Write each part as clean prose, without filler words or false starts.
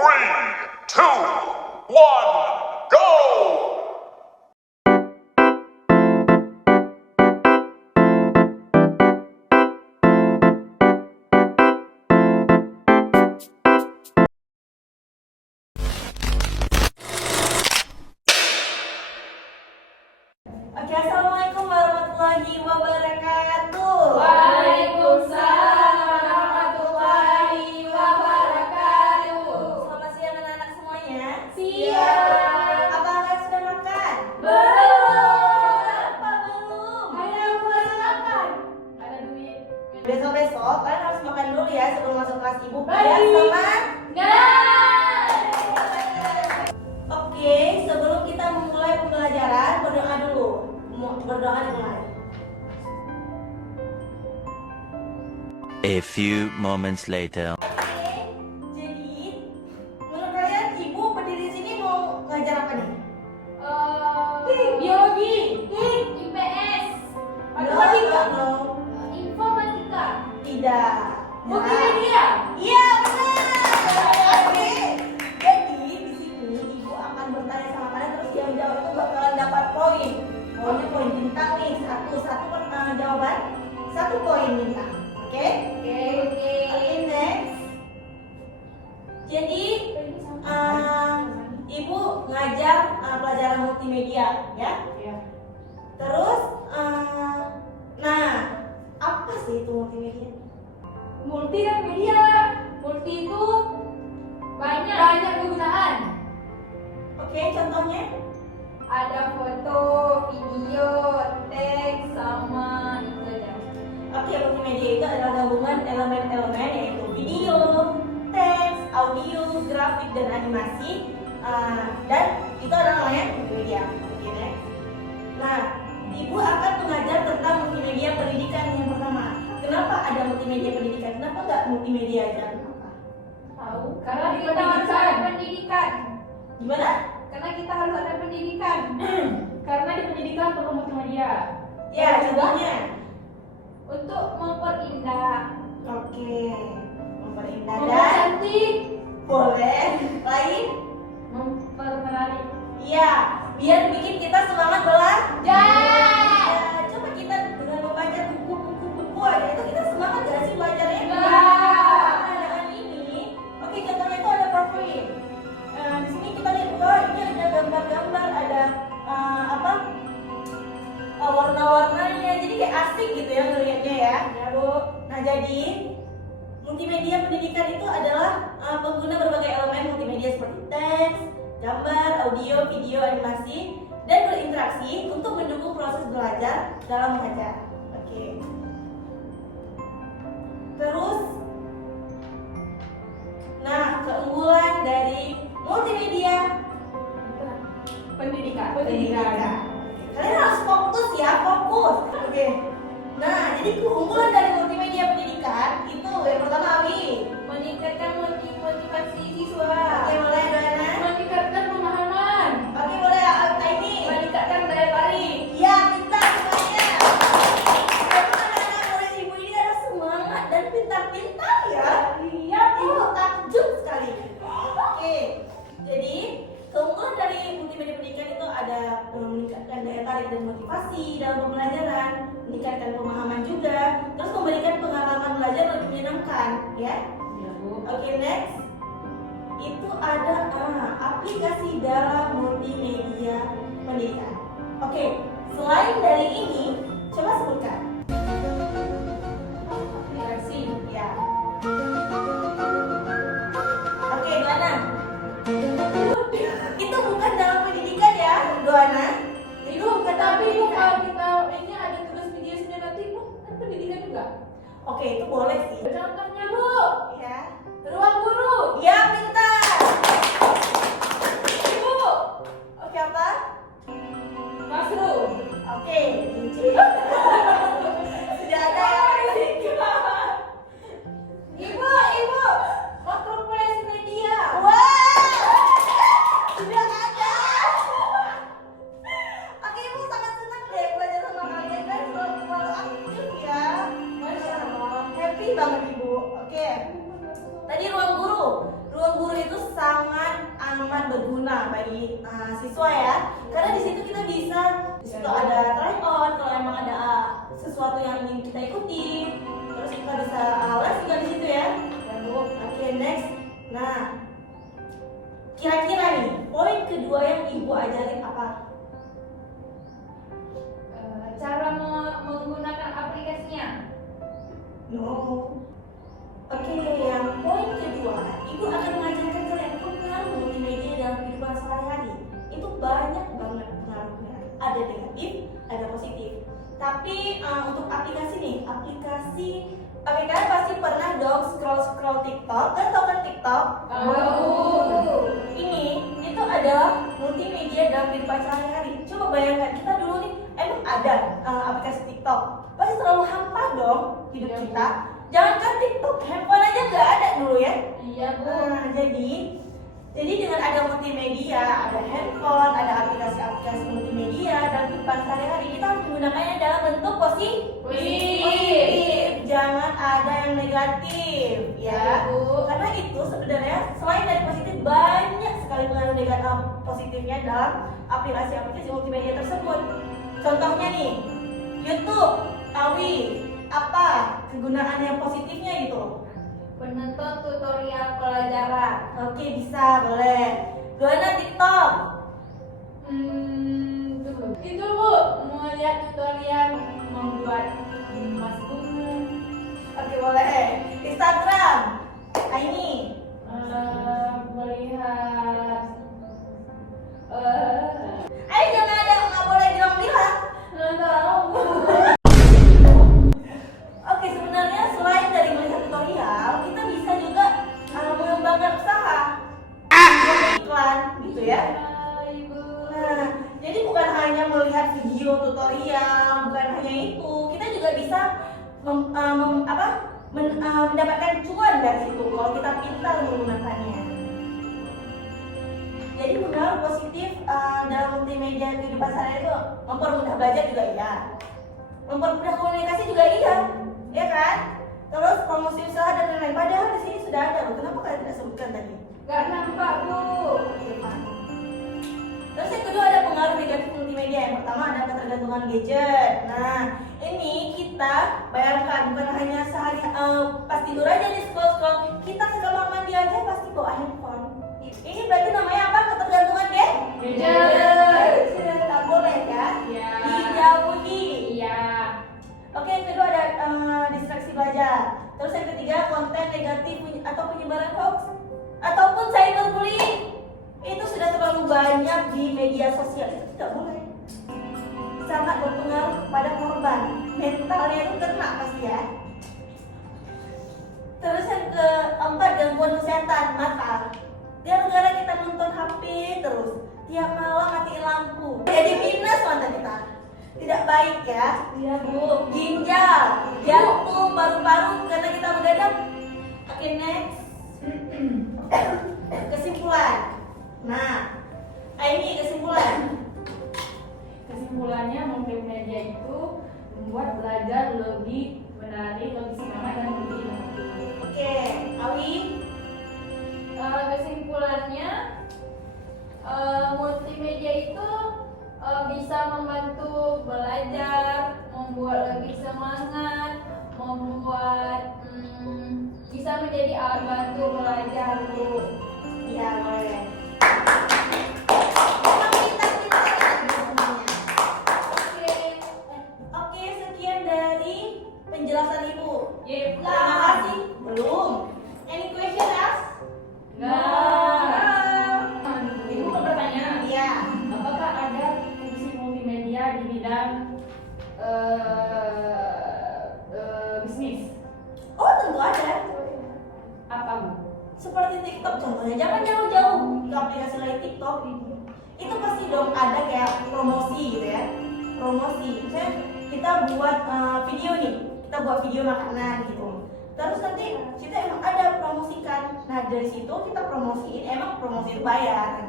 Three, two, one, go! Oke, assalamualaikum warahmatullahi wabarakatuh. Waalaikumsalam warahmatullahi wabarakatuh. Selamat siang anak-anak semuanya. Siang. Apa kalian sudah makan? Belum. Apa belum? Ada mulai makan. Ada duit. Besok-besok kalian harus makan dulu ya sebelum masuk kelas ibu. Baik. Ya, sama. Oke, sebelum kita memulai pembelajaran, berdoa dulu. Berdoa dimulai. A few moments later. Oke, jadi menurut kalian ibu berdiri sini mau ngajar apa nih? Biologi, IPS, matematika, No. informatika, Tidak. multimedia. Iya, benar. Oke. Jadi di sini ibu akan bertanya sama kalian terus yang jawab itu bakalan dapat poin. Poinnya poin bintang nih. Satu jawaban, 1 poin bintang. Oke? Oke, next. Jadi ibu ngajar pelajaran multimedia, ya. Terus, nah, apa sih itu multimedia? Multi dan media. Multi itu banyak kegunaan. Oke, contohnya? Ada foto, video, teks, sama itu aja. Oke, multimedia itu adalah gabungan elemen-elemen yaitu video, teks, audio, grafik, dan animasi. Dan itu adalah namanya multimedia. Oke, next. Nah, ibu akan mengajar tentang multimedia pendidikan yang pertama. Kenapa ada multimedia pendidikan? Kenapa nggak multimedia aja? Kenapa? Tahu? Karena kita harus ada pendidikan. Gimana? Karena kita harus ada pendidikan. Karena di pendidikan perlu multimedia. Ya, contohnya. Untuk memperindah, Oke, memperindah dan mempercantik, boleh. Lain? mempermenarik. Iya, biar bikin kita semangat belajar. Ya. Coba kita dengan membaca buku aja itu kita semangat gak sih belajarnya? Enggak. Nah, dengan ini, oke contohnya itu ada PowerPoint. Di sini kita lihat, wah ini ada gambar-gambar, ada warna-warnanya, jadi kayak asik gitu ya ngelihatnya ya. Ya Bu. Nah jadi multimedia pendidikan itu adalah pengguna berbagai elemen multimedia seperti teks, gambar, audio, video, animasi, dan berinteraksi untuk mendukung proses belajar dalam mengajar. Oke. Terus, nah keunggulan dari multimedia Pendidikan. Kalian harus fokus ya, fokus. Oke. Nah, jadi keunggulan dari multimedia pendidikan itu yang pertama Ami. Meningkatkan motivasi siswa. Oke, mulai Doana. Meningkatkan pemahaman. Oke, boleh Aini. Meningkatkan daya tarik. Ya, kita semuanya. Karena anak-anak murid ibu ini ada semangat dan pintar-pintar ya. Iya Ibu takjub sekali. Oke, jadi keunggulan dari multimedia pendidikan itu ada meningkatkan daya tarik dan motivasi dalam pembelajaran, meningkatkan pemahaman juga, terus memberikan pengalaman belajar lebih menyenangkan, ya. Iya Bu. Oke, next. Itu ada aplikasi dalam multimedia pendidikan. Oke, selain dari ini, coba sebutkan. Aplikasi. Ya. Oke, Doana. Itu bukan dalam pendidikan ya, Doana. Itu bukan dalam Tapi Bu, pendidikan. kalau kita ini ada tugas video sendiri nanti Bu, kan pendidikan juga. Oke, itu boleh sih. Contohnya Bu, Ya. ruang guru. Ya, pintar. Ibu, Oke, apa? classroom. Oke, kunci. Sudah ada ya. Ibu, marketplace media. Wah, sudah ada. Oke, ibu sangat senang deh belajar sama kalian dan selalu aktif ya. Masya Allah, happy banget ibu. Oke, tadi ruang guru sangat berguna bagi siswa ya. Karena di situ kita bisa, di situ ada try on kalau emang ada sesuatu yang ingin kita ikuti. Terus kita bisa les juga di situ ya. Oke, next. Nah, kira-kira nih poin kedua yang ibu ajarin apa? Cara menggunakan aplikasinya. No. Oke, yang poin kedua, ibu akan mengajarkan kalian pengaruh multimedia dalam kehidupan sehari-hari. Itu banyak banget pengaruhnya. Ada negatif, ada positif. Tapi untuk aplikasi nih, oke, kalian pasti pernah dong scroll TikTok. Kalian tahu kan TikTok? Ini itu adalah multimedia dalam kehidupan sehari-hari. Coba bayangkan kita dulu nih, emang ada aplikasi TikTok. Pasti terlalu hampa dong hidup kita. Jangankan TikTok, handphone aja nggak ada dulu ya. Iya, Bu. Nah, jadi dengan ada multimedia, ada handphone, ada aplikasi-aplikasi multimedia dalam kehidupan sehari-hari, kita harus menggunakannya dalam bentuk positif. Jangan ada yang negatif, ya. Bu. Karena itu sebenarnya selain dari positif, banyak sekali pengaruh negatif positifnya dalam aplikasi-aplikasi multimedia tersebut. Contohnya nih, YouTube, Awi, apa kegunaan yang positifnya gitu? Penonton tutorial pelajaran. Oke, bisa, boleh. Gimana TikTok? Itu Bu, mau lihat tutorial membuat emas bunga. Oke, boleh. Instagram? Ini. Melihat Ayo jangan ada nggak boleh bilang-bilang. Oke, sebenarnya selain dari melihat tutorial, kita bisa juga mengembangkan usaha, iklan, gitu ya. Nah, jadi bukan hanya melihat video tutorial, bukan hanya itu, kita juga bisa mendapatkan cuan dari situ kalau kita pintar menggunakannya. Jadi pengaruh positif dalam multimedia kehidupan sehari-hari itu mempermudah belajar juga iya, mempermudah komunikasi juga iya, ya kan? Terus promosi usaha dan lain-lain. Padahal di sini sudah ada loh. Kenapa kalian tidak sebutkan tadi? Gak nampak Bu. Oke, Pak. Terus yang kedua ada pengaruh negatif multimedia. Yang pertama ada ketergantungan gadget. Nah, ini kita bayangkan bukan hanya sehari pas tidur aja di scroll. Kita ke kamar mandi aja pasti bawa handphone. Ini berarti namanya apa? Ketergantungan gadget. Sudah tak boleh ya? Iya. Dijauhi. Iya. Oke, yang kedua ada distraksi belajar. Terus yang ketiga konten negatif atau penyebaran hoax ataupun cyberbullying. Itu sudah terlalu banyak di media sosial. Itu tidak boleh. Sangat berpengaruh kepada korban. Mentalnya itu kena pasti ya. Terus yang keempat gangguan kesehatan mata. Gara-gara kita nonton HP terus, tiap malam matiin lampu. Jadi minus mata kita. Tidak baik ya. Iya Bu. Ginjal, jantung, paru-paru karena kita begadang. Oke, next. Kesimpulan. Nah, ini kesimpulan. Kesimpulannya multimedia itu membuat belajar lebih menarik, lebih semangat dan lebih inovatif. Oke, Awi. Kesimpulannya multimedia itu bisa membantu belajar, membuat lebih semangat, membuat bisa menjadi alat bantu belajar Bu. Iya, boleh. Oke, sekian dari penjelasan Ibu. Terima kasih. Belum. Any question, As? Ibu mau bertanya, Iya. apakah ada fungsi multimedia di bidang bisnis? Oh, tentu ada. Apa Bu? Seperti TikTok contohnya, jangan jauh-jauh ke aplikasi lain TikTok. Itu pasti dong ada kayak promosi gitu ya. Promosi. Misalnya kita buat video nih, kita buat video makanan gitu. Terus nanti kita emang ada promosikan. Nah, dari situ kita promosiin, emang promosi itu bayar.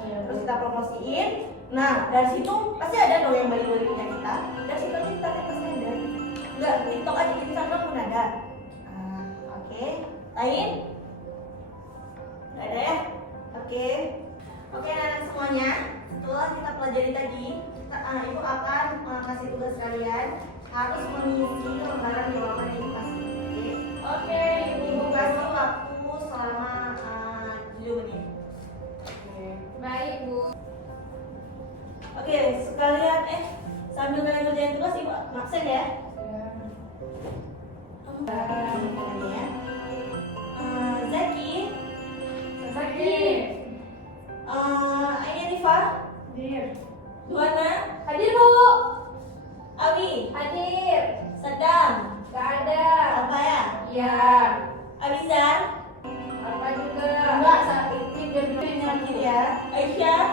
Terus kita promosiin. Nah, dari situ pasti ada dong yang beli-beli punya kita. Dari situ aja kita lihat pasti ada. Enggak, TikTok aja, Instagram pun ada. Oke. Lain? Nggak ada ya? Oke. Oke anak-anak semuanya, setelah kita pelajari tadi, Ibu akan kasih tugas kalian harus mengisi lembaran jawaban yang Ibu kasih. Oke, Ibu kasih waktu selama 7 menit. baik Bu. Oke, sekalian sambil kalian kerjain tugas Ibu absen ya. Ya. Zaki, Zaki. ini Rifa, Hadir. Luana, Hadir Bu. Abi, Hadir. Sadam, Gak ada. apa ya? Iya. Abizar, Apa juga? Enggak, saat ini dia dulu yang Sakit ya. Aisyah.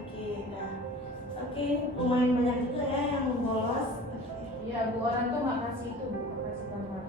Oke, nah. Oke, lumayan banyak juga ya yang bolos. Oke. Iya, Bu, orang tuh nggak kasih itu, Bu, nggak kasih gambar.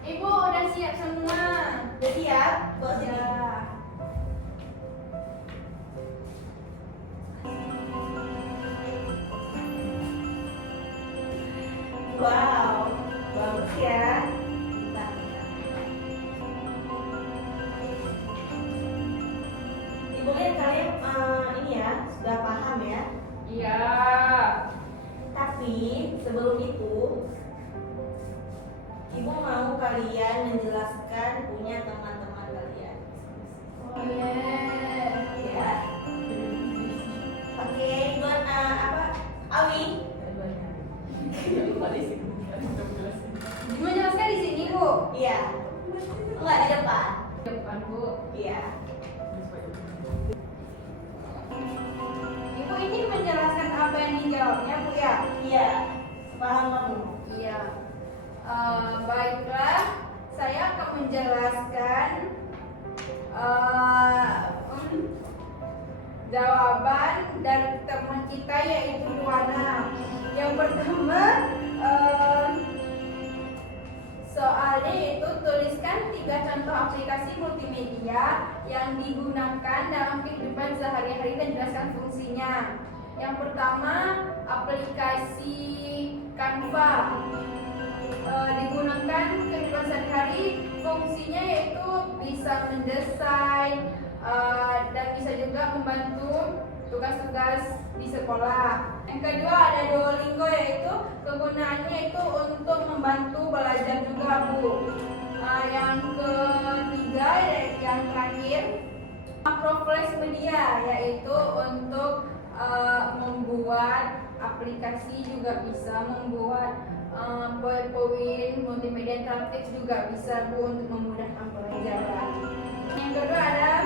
Ibu udah siap semua. Udah siap? Bawa sini. Ya. Wow, bagus ya. Bentar, bentar. Ibu lihat kalian ini ya sudah paham ya. Iya. Tapi sebelum itu, Ibu mau kalian menjelaskan punya teman-teman kalian. Boleh. Ya. Oke, buat apa? Awi. Menjelaskan di sini, Bu. Iya. Enggak di depan. Depan, Bu. Iya. Ibu ini menjelaskan apa yang dijawabnya, Bu ya? Iya. Paham kamu? Iya. Baiklah, saya akan menjelaskan jawaban dari teman kita yaitu Luana. Yang pertama, soalnya itu tuliskan 3 contoh aplikasi multimedia yang digunakan dalam kehidupan sehari-hari dan jelaskan fungsinya. Yang pertama, aplikasi Canva. Digunakan kehidupan sehari-hari, fungsinya yaitu bisa mendesain dan bisa juga membantu tugas-tugas di sekolah. Yang kedua ada Duolingo, yaitu kegunaannya itu untuk membantu belajar juga, Bu. Yang ketiga, yang terakhir, Macroflash Media, yaitu untuk membuat aplikasi juga bisa, membuat PowerPoint, multimedia interaktif juga bisa, Bu, untuk memudahkan pelajaran. Yang kedua ada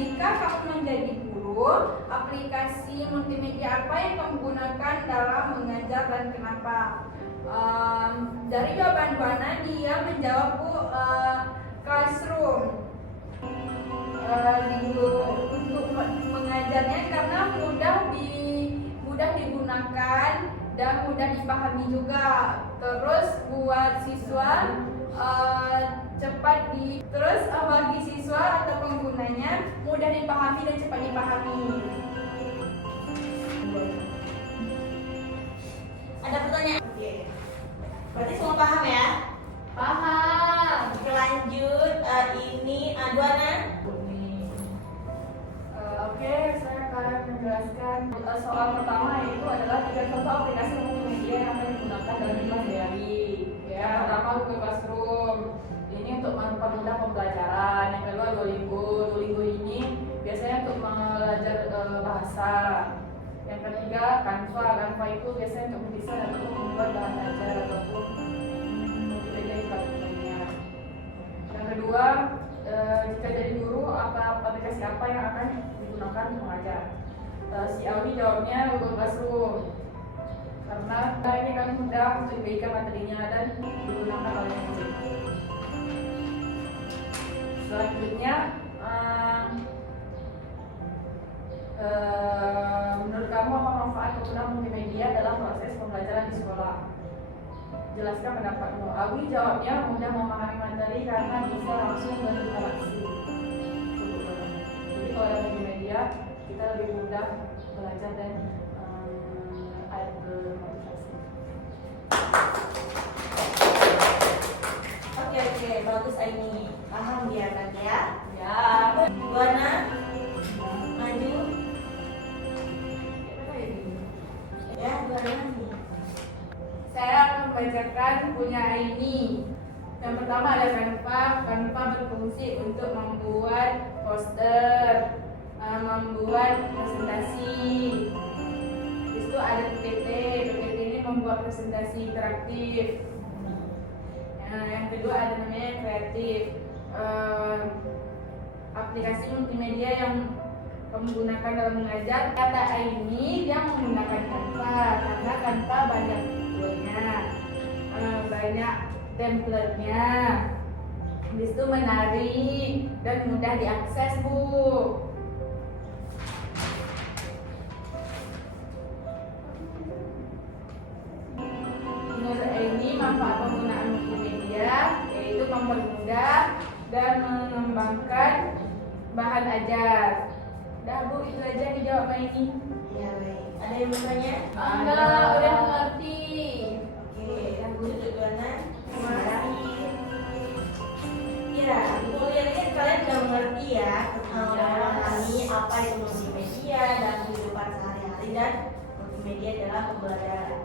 jika kamu menjadi guru, aplikasi multimedia apa yang kamu gunakan dalam mengajar dan kenapa? Dari jawaban Luana, dia menjawab, Bu, Classroom. Untuk mengajarnya karena mudah digunakan dan mudah dipahami juga. Terus buat siswa bagi siswa atau penggunanya mudah dipahami dan cepat dipahami. menjelaskan soal pertama yaitu adalah 3 contoh aplikasi multimedia yang akan digunakan dalam kelas daring. Ya, pertama Google Classroom. Ini untuk mempermudah pembelajaran. Yang kedua Duolingo. Duolingo ini biasanya untuk belajar bahasa. Yang ketiga Canva. Canva itu biasanya untuk mendesain ataupun membuat bahan ajar ataupun multimedia lainnya. Yang kedua, jika jadi guru, aplikasi apa yang akan digunakan untuk mengajar? Si Awi jawabnya Google Classroom, karena ini kan mudah untuk diberikan materinya dan digunakan oleh murid. Selanjutnya, menurut kamu apa manfaat penggunaan multimedia dalam proses pembelajaran di sekolah? Jelaskan pendapatmu. Awi jawabnya mudah memahami materi karena bisa langsung berinteraksi. Jadi kalau ada multimedia, kita lebih mudah belajar dan bermotivasi. Oke, bagus Aini. Paham dia kan ya? Ya. Buana, maju. Ya, Buana nih. Saya akan membacakan punya Aini. Yang pertama ada Canva. Canva berfungsi untuk membuat poster, membuat presentasi. Itu ada PPT. PPT ini membuat presentasi interaktif. Yang kedua ada namanya kreatif. Aplikasi multimedia yang menggunakan dalam mengajar. Kata Aini dia menggunakan Canva karena Canva banyak fiturnya, banyak template-nya, habis itu menarik dan mudah diakses, Bu. Menurut Aini manfaat penggunaan multimedia yaitu mempermudah dan mengembangkan bahan ajar. Dah Bu, itu aja dijawab Aini. Ya, baik. Ada yang bertanya? Enggak, udah mengerti. Oke, yang duduk Buana. Terima kasih. Ya, Ibu lihat kalian sudah mengerti ya memahami apa itu multimedia dan kehidupan sehari-hari dan multimedia dalam pembelajaran.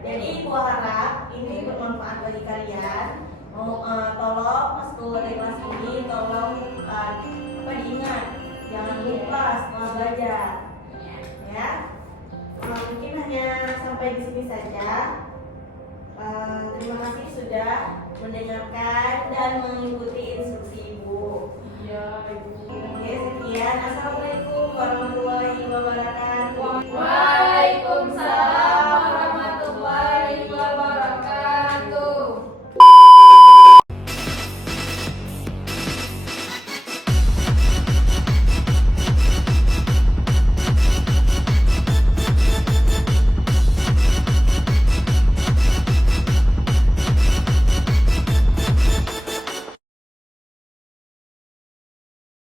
Jadi Ibu harap ini bermanfaat bagi kalian. Tolong setelah dari kelas ini tolong diingat, jangan lupa setelah belajar. Ya, mungkin hanya sampai di sini saja. Terima kasih sudah mendengarkan dan mengikuti instruksi